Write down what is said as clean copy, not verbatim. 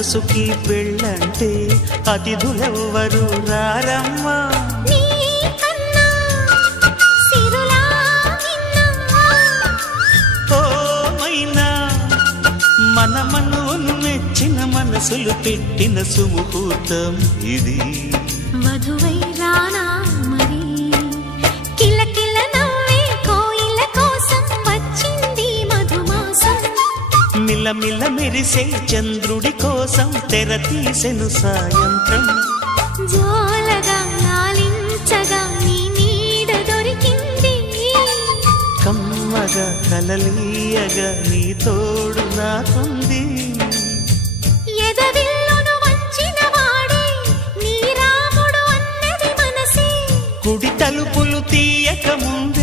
మనసుకి పెళ్ళంటే అతిథులెవ్వరు రారమ్మా. మన మనవును మెచ్చిన మనసులు పెట్టిన సుముహూర్తం ఇది. వధువై రానా మరి కిలకిల నవ్వే కోయిల కోసం వచ్చింది మధుమాసం. మిలమిల మెరిసే చంద్రుడి కోసం తెర తీసెను సాయంత్రం. జోలగా లాలించగా నీ నీడ దొరికింది. కమ్మగా కలలీయగా నీ తోడు నాకుంది. ఎదవిల్లును వంచిన వాడే నీ రాముడు అన్నది మనసే. కుడి తలుపులు తీయక ముందే